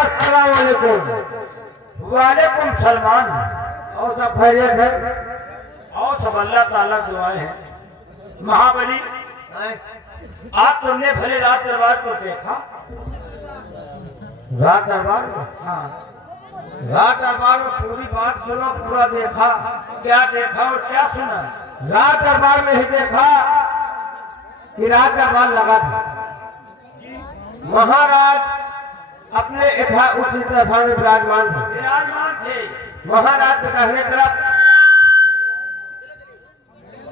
अस्सलाम वालेकुम। वालेकुम सलमान। और सब खैरियत है? और सब अल्लाह ताला दुआएं हैं। महाबली, आज तुमने भले रात दरबार को देखा? रात दरबार में? हाँ, रात दरबार में पूरी बात सुनो, पूरा देखा। क्या देखा और क्या सुना? रात दरबार में ही देखा कि रात दरबार लगा था। महाराज अपने उचित स्थान में विराजमान थे। महाराज के दाहिने तरफ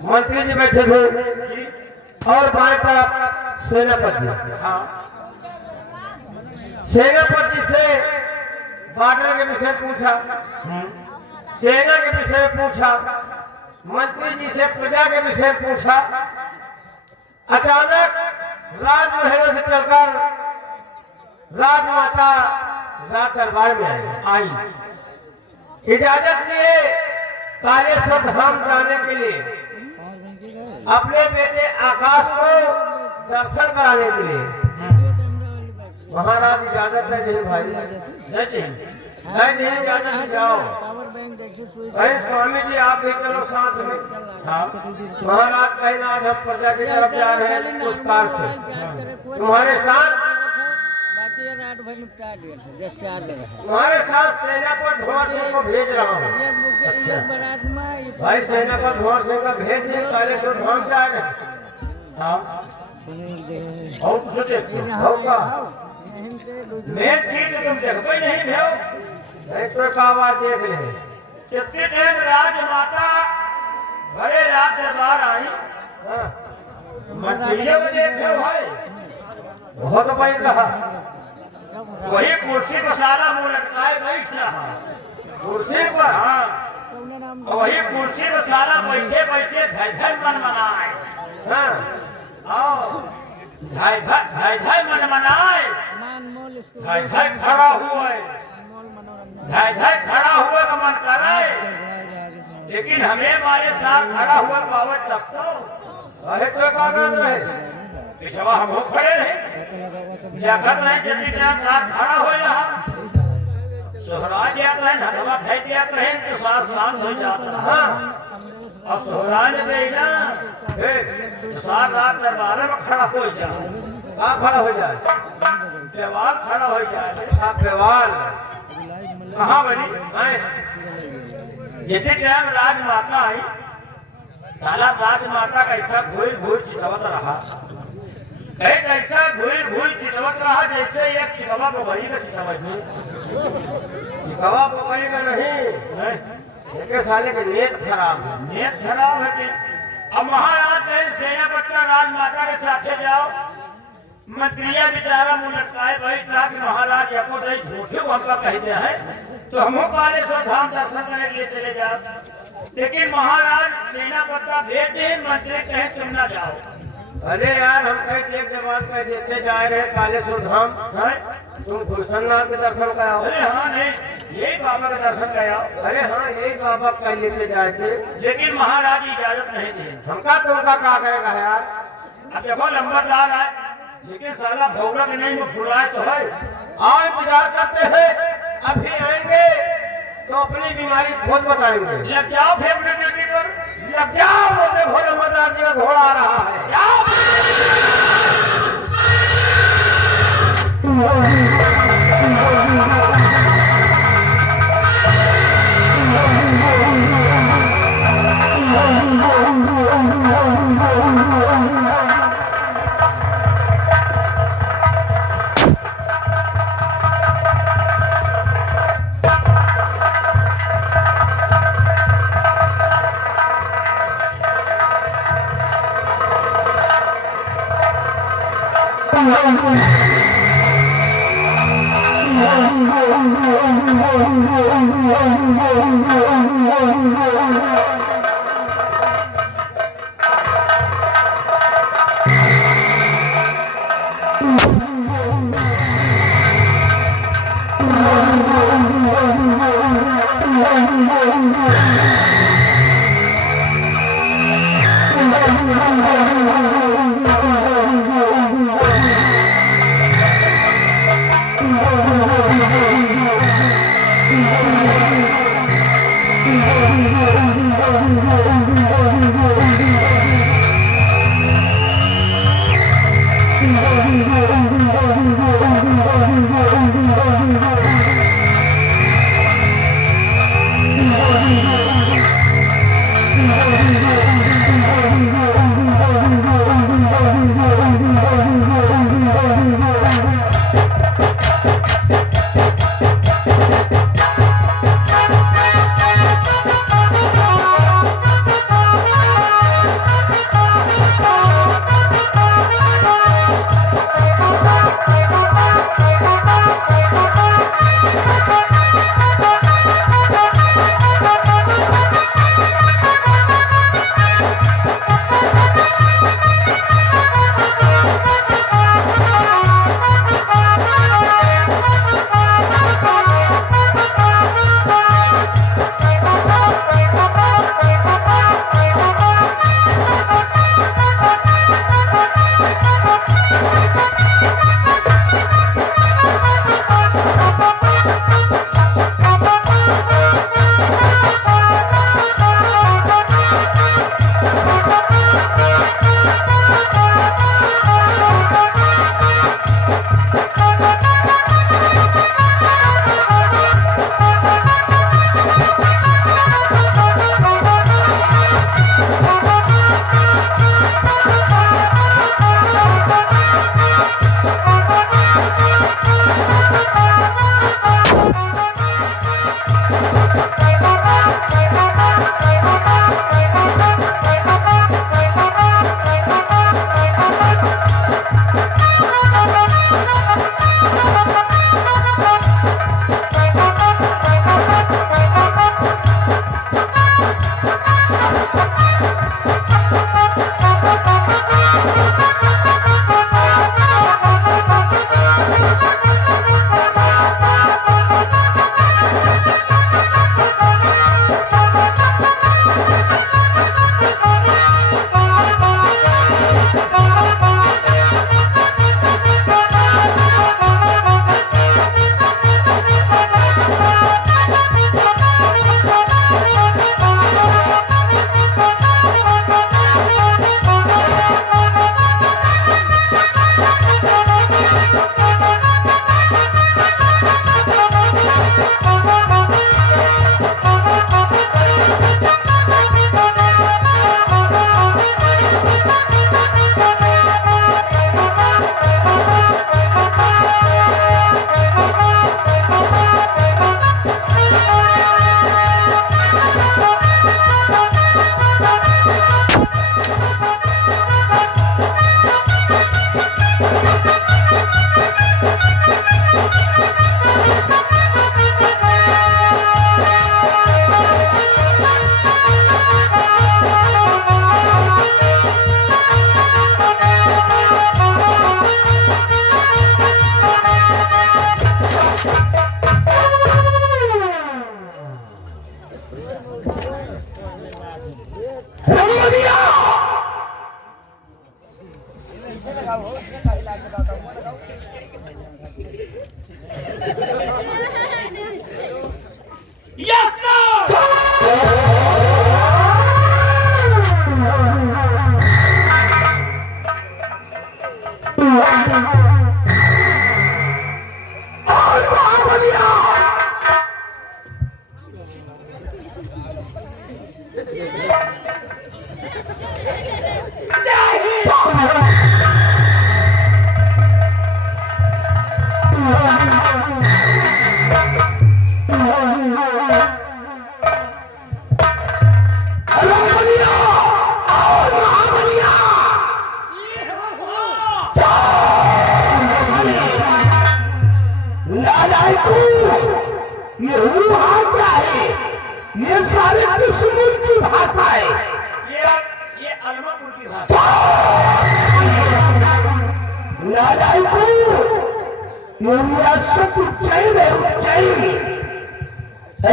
मंत्री जी बैठे थे और बाएं तरफ सेनापति। हाँ, सेनापति से बॉर्डर के विषय पूछा, सेना के विषय पूछा, मंत्री जी से प्रजा के विषय पूछा। अचानक राजमहल से चलकर राजमाता रात दरबार में आई। इजाजत लिए कालेश्वर धाम जाने के लिए, अपने बेटे आकाश को दर्शन कराने के लिए। महाराज इजाजत है नहीं भाई? नहीं इजाजत जाओ। अरे स्वामी जी आप भी चलो साथ में। हाँ, महाराज कहना आज हम प्रजा की तरफ जा रहे हैं पुरस्कार से, तुम्हारे साथ तुम्हारे साथ सेना पर भंवर सिंह को भेज रहा हूँ। भाई सेना पर भंवर सिंह को भेज दिए, कालेश्वर धाम जाएगा। हाँ, मैं ठीक तुम देखो ही नहीं भेव, नहीं तो एक आवाज देख ले। कितने देर राजमाता बड़े रात दरबार आई, मंत्रियों को देखे भाई बहुत भाई कहा। वही कुर्सी पर सारा मुंह लटकाए बैठ रहा, कुर्सी पर। हाँ, वही कुर्सी पर सारा बैठे बैठे धै मन मनाए। हाँ, धै मन मनाए, धै खड़ा हुए, धै खड़ा हुए का मन करे, लेकिन हमें हमारे साथ खड़ा हुआ पावत तब तो अरे तो कागज रहे पिछवा हम हो खड़े रहे जगत रहे जल्दी साथ खड़ा हो रहा सोहराज या रहे हवा खाई दिया रहे तो साथ शांत हो जाता। हाँ, और सोहराज गई ना साथ रात दरबार में खड़ा हो जाए। कहाँ खड़ा हो जाए? व्यवहार खड़ा हो जाए। व्यवहार कहाँ बनी? जितने टाइम राजमाता आई, साला राजमाता का ऐसा भूल भूल चितवत रहा, ऐसा भूल भूल चितवत रहा जैसे एक चितवा बबरी का चितवत। चितवा बबरी का नहीं, एक साले के नेत खराब है, नेत खराब है। कि अब महाराज सेना बच्चा राजमाता के साथ जाओ, मंत्रिया बेचारा मुंह लटकाए बैठ रहा कि महाराज को झूठे को हमका कहते हैं तो हम कालेश्वर धाम दर्शन करने के लिए चले जाओ। लेकिन महाराज सेना पत्ता भेज दे, मंत्री कहे तुम ना जाओ। अरे यार हम कहते एक जवान कह देते जा रहे कालेश्वर धाम, तुम भूषणनाथ के दर्शन कराओ। अरे हाँ नहीं, यही बाबा का दर्शन कराओ। अरे हाँ यही बाबा कह लेते जाते, लेकिन महाराज इजाजत नहीं दी। हमका तुमका क्या करेगा यार? अब देखो लंबरदार है, लेकिन साला भौरा के नहीं में फुलाए तो है। आओ इंतजार करते हैं, अभी आएंगे तो अपनी बीमारी खुद बताएंगे। लग जाओ फेफड़े ड्यूटी पर, लग जाओ। वो देखो लंबरदार जी का घोड़ा आ रहा है। Oh,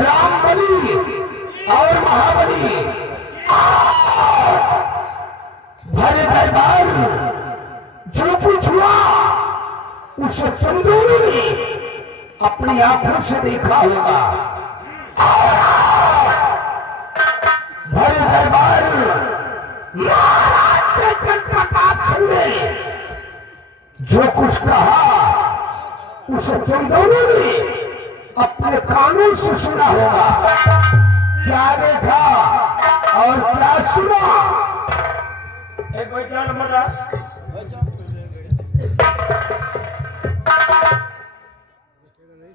रामबली और महाबली भरे दरबार जो कुछ हुआ उसे तुम दोनों ने अपनी आंखों से देखा होगा। भरे दरबार महाराज चेतन प्रताप सिंह ने जो कुछ कहा उसे तुम दोनों ने अपने कानों से सुना होगा। क्या देखा और क्या सुना? एक बैठ जाओ नंबरदार।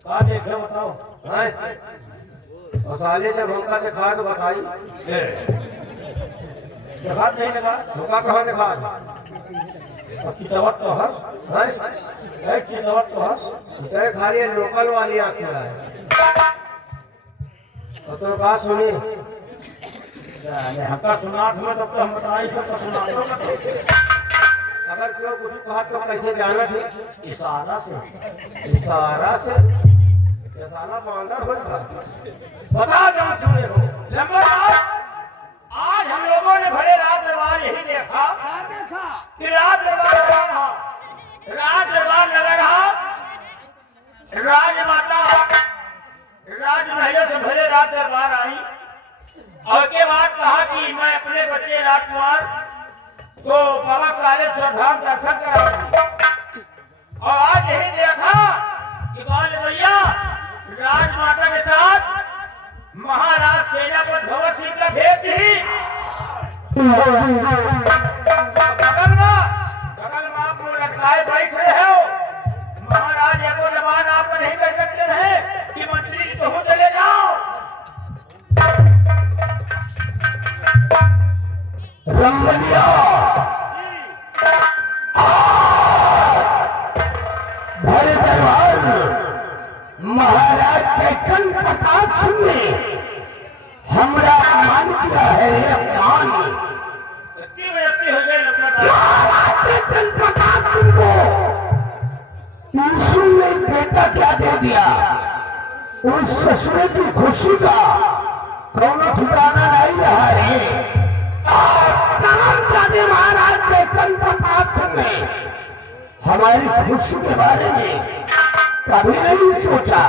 क्या देखे बताओ? और साले जब हमका दिखा तो बताई देखा नहीं लगा हमका कहाँ दिखा और किताबत तो हंस है किताबत तो हंस तेरे खाली लोकल वाली आंखें है और तो बात सुनी हमका सुना तुम्हें तब तो हम बताई तो सुना अगर क्यों कुछ कहा तो कैसे जाना थी? इशारा से इशारा से साला बांदर हो गया। बता दो सुने हो नंबरदार। आज हम लोगों ने भले रात दरबार यही देखा कि रात दरबार लगा रहा, रात दरबार लगा रहा, राजमाता राजमहलों से भले रात दरबार आई और के बाद कहा कि मैं अपने बच्चे राजकुमार को बाबा कालेश्वर धाम दर्शन कराऊंगी। और आज यही देखा कि बाल भैया राजमाता के साथ महाराज सेनापति भगत सिंह का भेद ही बगल में आप लोग लटकाए बैठ रहे हो। महाराज ये को जबान आप नहीं कर सकते हैं कि मंत्री जी तो चले जाओ। रंगलिया भरे दरबार महाराज चेतन प्रताप सिंह ने हमरा अपमान किया है रे अपमान। इतनी बेइज्जती हो गई नंबरदार। महाराज चेतन प्रताप सिंह को यीशु ने बेटा क्या दे दिया? उस ससुरे की खुशी का कौनो ठिकाना नहीं रहा रे। महाराज चेतन प्रताप सिंह ने हमारी खुशी के बारे में कभी नहीं सोचा।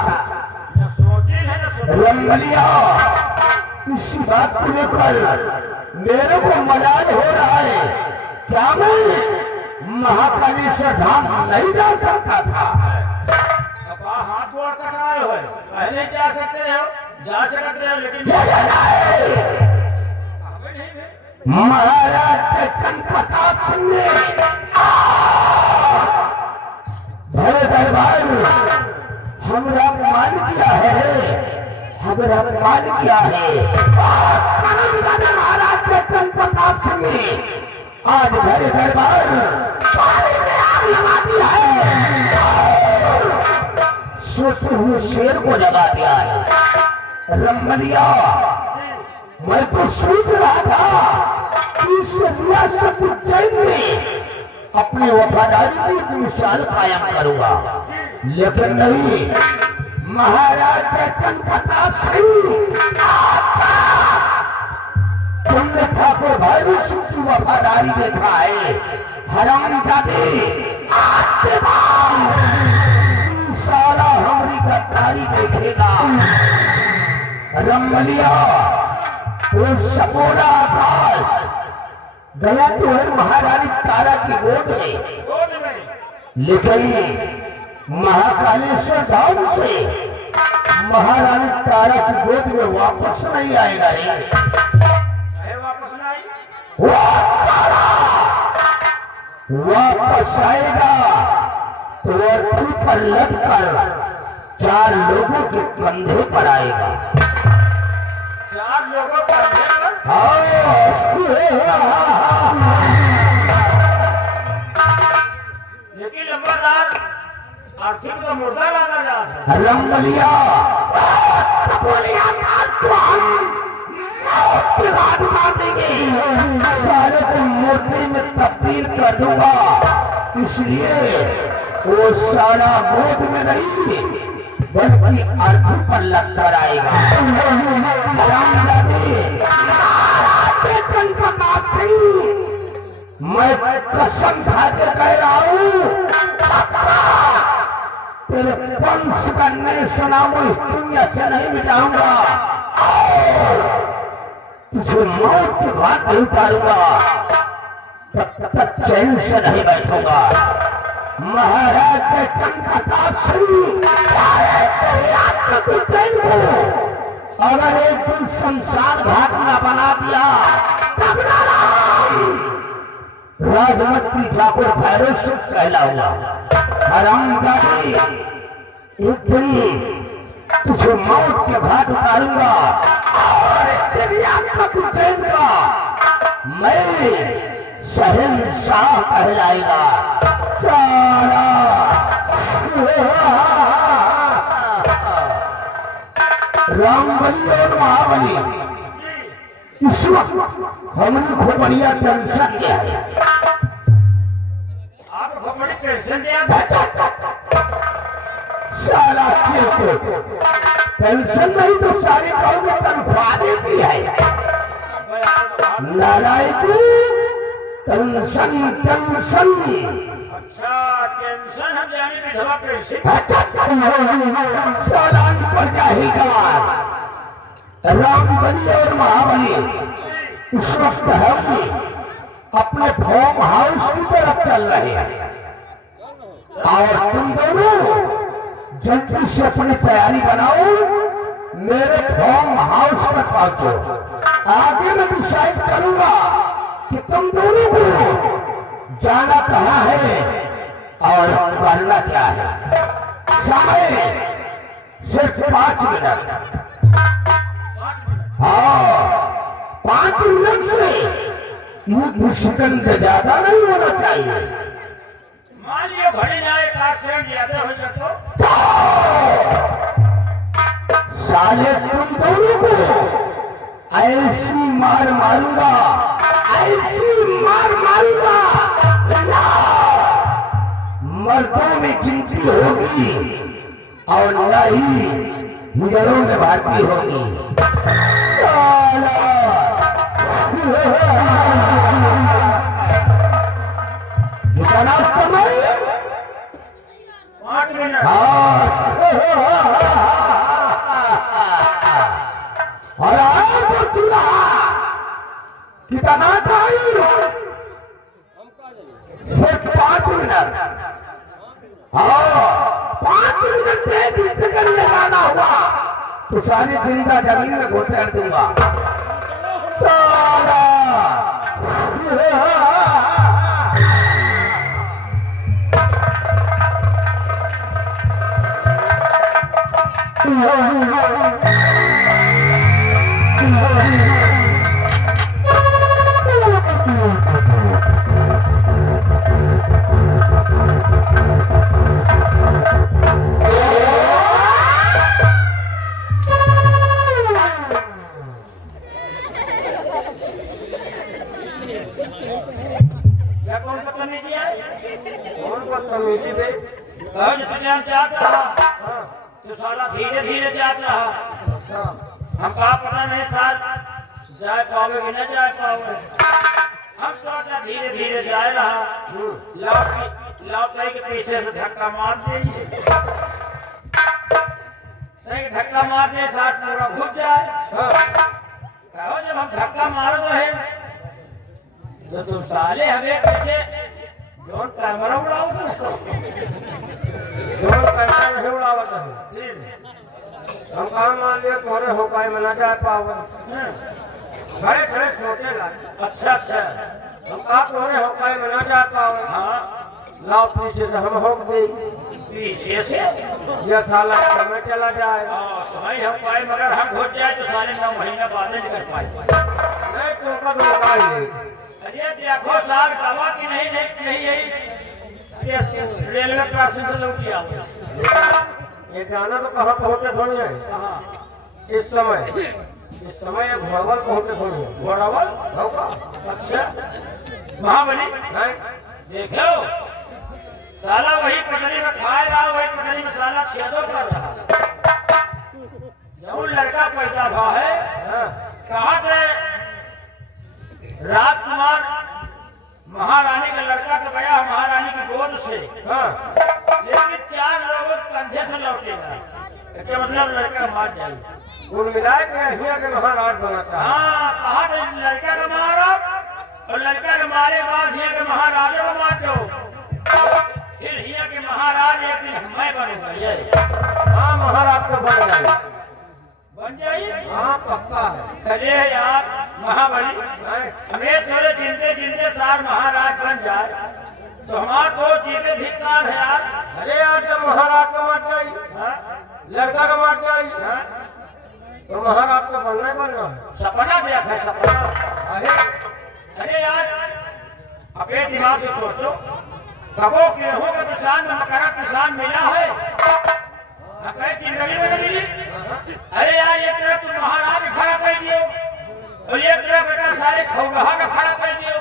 रंगलिया इसी बात को लेकर मेरे को मलाल हो रहा है। क्या मैं महाकालेश्वर धाम नहीं जा सकता था? अब हाथ जोड़ कर रहे हो, पहले जा सकते हो, जा सकते हो, लेकिन महाराज चेतन प्रताप सिंह ने भरे दरबार हमरा अपमान किया है रे, हमरा अपमान किया है। महाराज चेतन प्रताप सिंह ने आज भरे दरबार पानी में आग लगा दिया है, सोते हुए शेर को लगा दिया है। रंगलिया मैं तो सोच रहा था कि इस रियासत उज्जैन में अपनी वफादारी की एक मिसाल कायम करूंगा, लेकिन नहीं। महाराज चेतन प्रताप सिंह तुमने ठाकुर भैरव सिंह की वफादारी देखा है। हरामजादे आज के बाद साला हमारी गद्दारी देखेगा। रंगलिया वो सपोरा आकाश गया तो है महारानी तारा की गोद में, लेकिन महाकालेश्वर धाम से महारानी तारा की गोद में वापस नहीं आएगा रे। वापस नहीं, वो सारा वापस आएगा तो अर्थी पर लटकर 4 लोगों के कंधे पर आएगा। 4 लोगों पर लेकिन नंबरदार आर्थिक तो मुर्दा लगा जा रहा है। रंगलिया के बाद मार देंगे, सारे को मूर्ति में तब्दील कर दूंगा। इसलिए वो सारा गोद में नहीं बल्कि अर्थी पर लगकर आएगा। चेतन प्रताप सिंह मैं कसम खा के कह रहा हूँ, तेरे वंश का नेश नामो इस दुनिया से नहीं मिटाऊंगा और तुझे मौत के घाट नहीं उतारूंगा, तब तक चैन से नहीं बैठूंगा। महाराज जयचंद प्रताप सिंह तू चैन को अगर एक दिन शमशान घाट न बना दिया तब राजमंत्री ठाकुर भैरव सिंह कहलाऊंगा। हरामजादी, एक दिन तुझे मौत के घाट उतारूंगा और तेरी आत्मा तू चैन का मैं शहंशाह कहलाएगा। सारा रामबली और महाबली इस वक्त हमने खोपड़िया टेंशन किया है। आप खोपड़ी टेंशन दिया साला को पेंशन नहीं तो सारे गाँव में तनख्वाह देती है। नारायण टेंशन टेंशन अच्छा टेंशन हम जाने विधवा पेंशन सालान पर जाएगा। रामबली और महाबली उस वक्त हम अपने फार्म हाउस की तरफ चल रहे हैं और तुम दोनों जल्दी से अपनी तैयारी बनाओ, मेरे फार्म हाउस पर पहुंचो। आगे मैं डिसाइड करूंगा कि तुम दोनों को जाना कहाँ है और करना क्या है। समय सिर्फ 5 मिनट। हाँ, 5 मिनट से युद्ध सेकंड ज्यादा नहीं होना चाहिए। मान लिया घड़ी जाए एक्सीडेंट ज्यादा हो जाए तो साले तुम दोनों को ऐसी मार मारूंगा, ऐसी मार मारूंगा ना मर्दों में गिनती होगी और न ही हिजड़ों में भारती होगी। इतना समय 5 मिनट और आपको सुना कितना टाइम? सिर्फ 5 मिनट। हाँ, 5 मिनट से 20 सेकंड लगाना हुआ तो सारी जिंदा जमीन में घोंसड़ दूंगा। साला तो साला धीरे धीरे जात रहा। हम कहा पता नहीं साल जाए पाओगे कि न जाए पाओगे। हम सोचा धीरे धीरे जाए रहा। लौट के पीछे से धक्का मार दे, सही धक्का मारने साथ पूरा घुस जाए। कहो जब हम धक्का मार दो है तो तुम साले हमें पीछे जोन कैमरा उड़ाओ हम कहा मान लिया तुम्हारे होकाई में न जा पाओगे। खड़े खड़े सोचे ला। अच्छा अच्छा हम कहा तुम्हारे होकाई में न जा पाओगे। हाँ लाओ पीछे से हम होक दे, पीछे से यह साला समय चला जाए। समय हम पाए मगर हम घुस जाए तो साले 9 महीना बाद नहीं कर पाए। नहीं तुमका तो होकाई नहीं। अरे देखो साल कमा की नहीं यही रेलवे क्रॉसिंग से लोग किया ये जाना तो कहाँ पहुँचे थोड़ी है। इस समय ये घोड़ावल पहुँचे थोड़ी है। घोड़ावल होगा। अच्छा महाबली नहीं देखो साला वही पटरी में खाए रहा, वही पटरी में साला छेदो कर रहा। जब लड़का पैदा हुआ है कहा थे राजकुमार महारानी का लड़का तो गया महारानी की गोद से। लेकिन 4 लोगों मध्य से लौटेगा। इसका मतलब लड़का मार जाएगा। कुल मिला के हिया के महाराज बनाता है। हाँ, कहा तो लड़का का मारो और लड़का के मारे बाद हिया के महाराजा को मार दो, फिर हिया के महाराज एक दिन मैं बनूंगा। ये हाँ महाराज तो बन जाए। बन जाइए। हाँ पक्का है। चलिए यार महाबली, हमें थोड़े जिंदे जिंदे सार महाराज बन जाए तो हमारे दो चीजें धिक्कार है यार। अरे यार जब महाराज को मार जाए, हाँ? लड़का को मार जाए, हाँ? तो महाराज को बनना ही बनना है। सपना दिया था सपना। अरे अरे यार अपने दिमाग से सोचो, कबो गेहूं के किसान में मकरा किसान मिला है? कहीं जिंदगी में नहीं मिली। अरे यार एक तरफ तुम महाराज खड़ा कर दियो और एक तरफ बेटा सारे खौगहा का खड़ा कर दियो।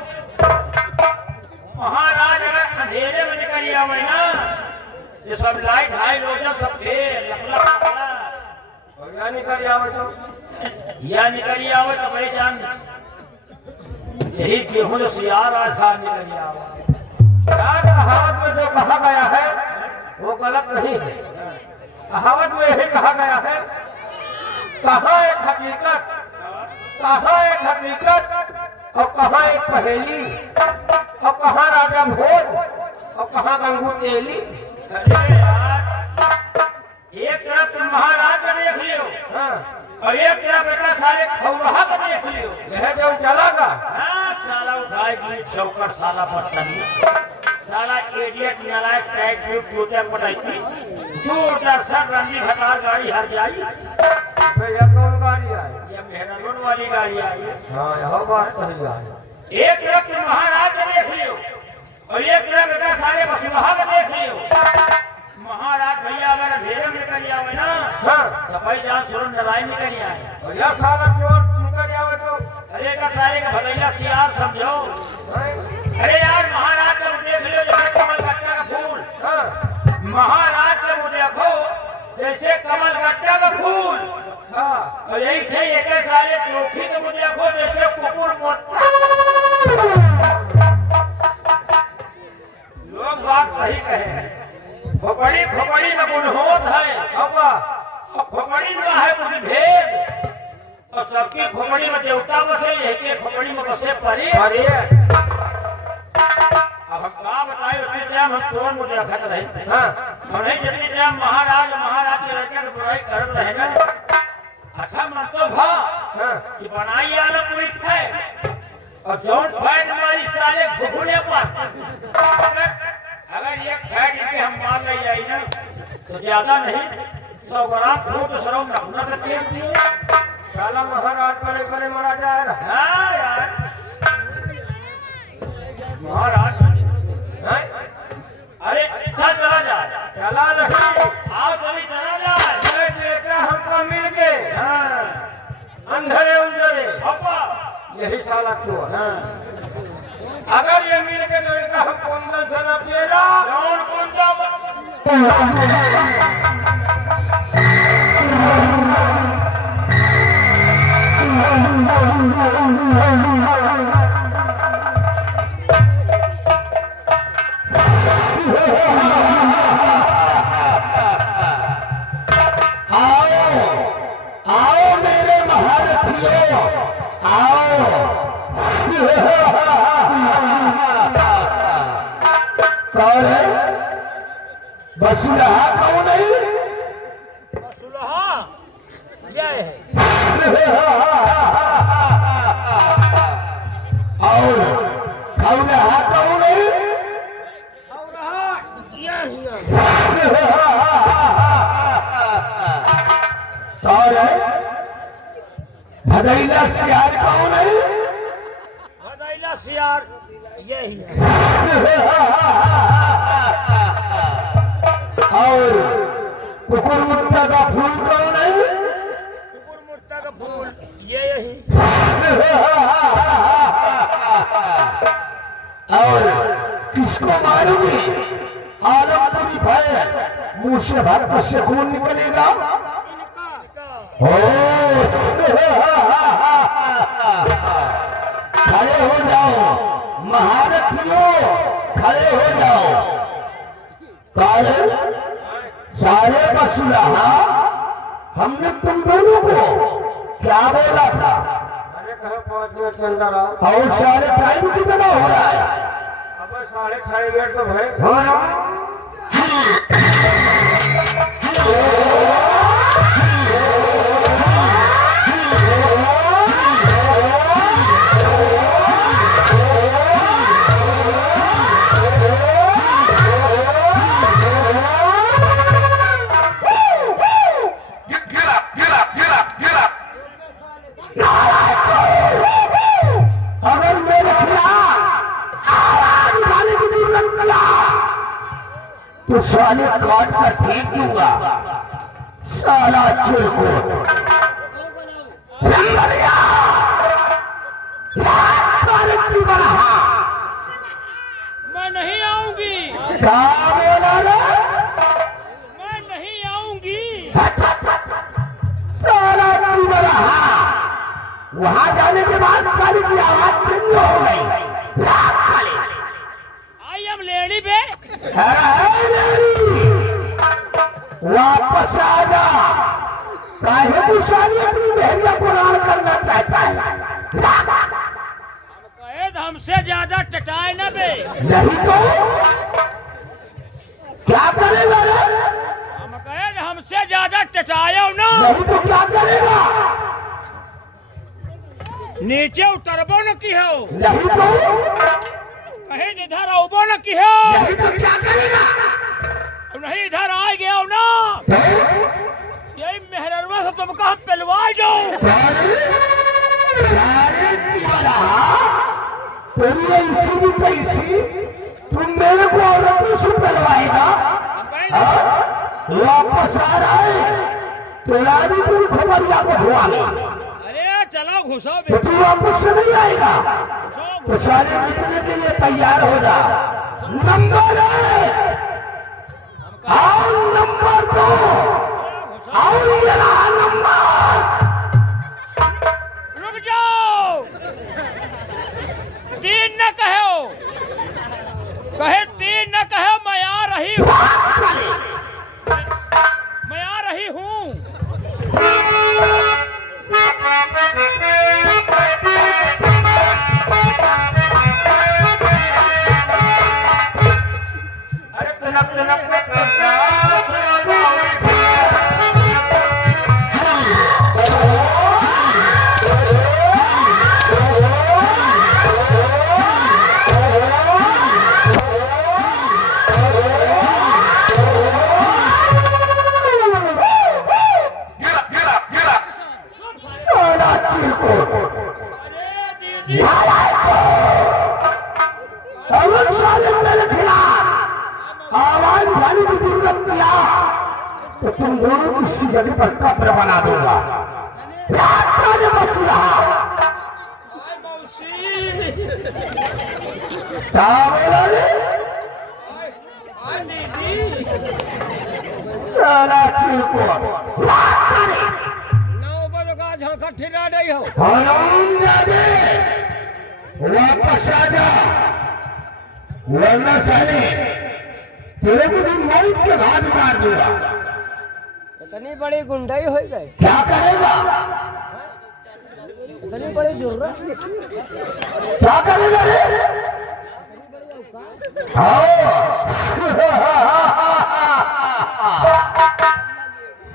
महाराज अगर अंधेरे में निकल आवे ना, ये सब लाइट हाई रोजर सब फेल और यहाँ निकल जाओ तो या निकल आवे तो भाई जान यही गेहूं जो सियार आसान निकल आवे। यार कहावत में जो कहा गया है वो गलत नहीं है। कहावत में यही कहा गया है, कहाँ एक हकीकत, कहाँ एक हकीकत और कहाँ एक पहेली, और कहाँ राजा भोज और कहाँ गंगू तेली। अरे यार एक तरफ तुम महाराज का देख लियो हाँ और एक तरफ बेटा सारे खौरहा का देख लियो। यह जो चलागा। हाँ साला उठाएगी चौकट साला बदतमीज साला इडियट नालायक टाइप की फ्यूचर बनाई झूठा सर रंगी भतार गाड़ी हर जाई। यह कौन गाड़ी आई? ये मेहरानों वाली गाड़ी आई है। हाँ यह बात सही है। एक तरफ तुम महाराज का देख लियो और एक तरफ बेटा सारे बसुहा का देख लियो। महाराज भैया अगर अंधेरे में निकल आवे ना हाँ तो भाई जान सुरन जलाई निकल आए। और यह साला चोर निकल जावे तो अरे का सारे का भलैया सियार समझो। हाँ अरे यार महाराज का देख लो जैसे कमल गट्टा का फूल। हाँ महाराज का देखो जैसे कमल गट्टा का फूल। हाँ और यही थे एक सारे ट्रॉफी को देखो जैसे कुकुर मोटा। लोग बात सही कहे हैं। खोपड़ी खोपड़ी में गुण होत है अब्बा और खोपड़ी में है कुछ भेद और सबकी खोपड़ी में देवता बसे यही के खोपड़ी में बसे परी। अरे अब हम क्या बताए उतने टाइम हम कौन मुझे देखत रहे। हाँ हम नहीं जितनी टाइम महाराज के लड़के की बुराई कर रहे ना। अच्छा मन तो भा हाँ कि बनाई आना पूरी है और जौन फाइट हमारी साले घुघुने पर अगर ये फैट इनके हम मार ले जाए ना तो ज्यादा नहीं 100 ग्राम खूब तो सरों नखना का तेल पिए। साला महाराज बड़े बड़े मरा जाएगा। हाँ यार महाराज हाँ? अरे अच्छा चला जाए चला नहीं आओ कभी चला जाए। अरे बेटा हमको मिल के हाँ अंधेरे उंजरे पापा यही साला चोर। हाँ अगर ये मिल के तो इनका हम कुंदन से न पिएगा। कौन कौन सा आओ मेरे महारथियों आओ। कौन है? बसुलहा कौन है? सुलहा ये है और खौलहा कौन है? कौन है? भदैला सियार कौन है? भदैला सियार यही है। और कुकुर मुत्ता का फूल कौन है? कुकुर मुर्ता का फूल ये यही। और किसको मारोगे? आलमपुरी भय मुंह से भक्त से खून निकलेगा। ओ खड़े हो जाओ महारथियों, खड़े हो जाओ। कारण सारे मसलहा हमने तुम दोनों को क्या बोला था? अरे कहे 5 मिनट के अंदर आओ। और सारे टाइम कितना हो रहा है? अब 6:30 मिनट तो भाई हाँ ना? अगर मेरे खिलाफ आवाज उठाने की जरूरत पड़ा तो साले काट कर फेंक दूंगा। साला चिरकुट रंगरिया बना। मैं नहीं आऊंगी, क्या बोला रे? मैं नहीं आऊंगी। साला बना। वहां जाने के बाद साली की आवाज चेंज हो गई। आई एम लेडी बे। अरे लेडी, वापस आ जा। काहे की साली अपनी बहरिया पुराण करना चाहता है? कहे हमसे ज्यादा टटाए न बे। नहीं तो क्या करेगा रे? हम कहे हमसे ज्यादा टटायो ना। नहीं तो क्या करेगा? नीचे उतरबो न की हो, नहीं तो कहे इधर आओबो न की हो, नहीं तो क्या करेगा? नहीं इधर आ गया ना। तो यही मेहरवा से तुमको हम पिलवाई दो। सारे चिमला तेरी ऐसी कैसी तुम मेरे को औरतों से पिलवाएगा? वापस आ रहा है तो रानी तेरी खबरिया को धुआ ले। अरे चलो घुसो तो बे, तू वापस से नहीं आएगा घुसो तो सारे मिटने के लिए तैयार हो जा। नंबर 1 और नंबर 2 और ये रहा नंबर। रुक जाओ। 3 न कहो, कहे 3 न कहो। मैं आ रही हूँ, मैं आ रही हूँ। अरे तनक तनक साला चिरकुट। अरे दीदी, अगर साले मेरे खिलाफ आवाज उठाने की जरूरत किया तो तुम दोनों को इसी जगह पर कब्र बना दूंगा। याद कर मसला। हाय मौसी, क्या बोला रे? हाय दीदी। साला चिरकुट। याद करे। 9 बजे का झलका ठिरा नहीं हो। हरामजादे, वापस आ जा वरना साले तेरे को भी मौत के घाट मार दूंगा। इतनी बड़ी गुंडाई हो गई, क्या करेगा? इतनी बड़ी जरूरत। क्या करेगा रे?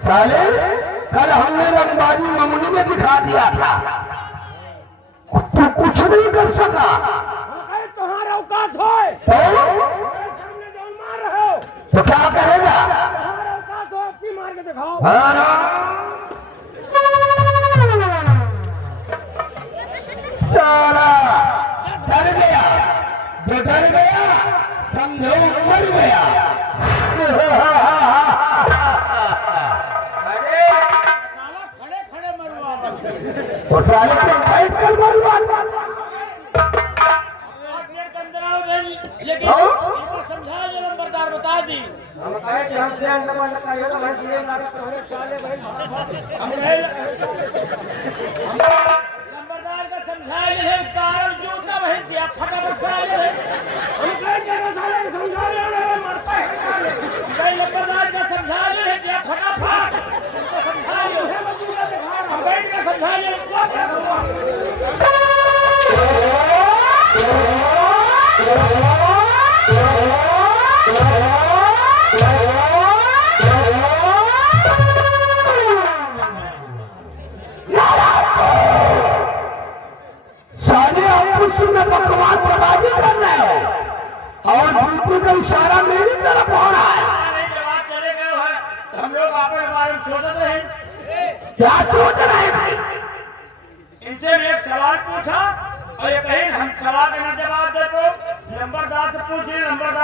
साले कल हमने रंगबाजी मामूली में दिखा दिया था, तू कुछ नहीं कर सका। तुम्हारा औकात हो, तो सामने जो मार रहे हो, तो क्या करेगा? तुम्हारा औकात हो, अपनी मार के दिखाओ। साला डर गया, जो डर गया समझो मर गया। साला खड़े खड़े मरवा। वो साले को बैठ कर मरवा। आप मेरे के अंदर आओ भाई, लेकिन इनको समझाओ, ये नंबरदार बता दी। हम कहे कि हमसे अंडमान लगाइए तो भाई दिए लागत हमारे साले भाई हम नहीं नंबरदार का समझाए है, कारण जूता वही दिया फटा बसाए है। हम कहे कि साले समझा रहे हैं, मरता है। कई नंबरदार का समझा रहे सारे आपस में बकवास सबाजी कर रहे हो और जूते का इशारा मेरी तरफ हो रहा है। नहीं जवाब चले गए हैं तो हम लोग अपने बारे में सोचते हैं। क्या सोच रहे हैं भाई? इनसे मैं एक सवाल पूछा और ये कहीं हम सवाल का न जवाब दे तो नंबरदार से पूछिए, नंबरदार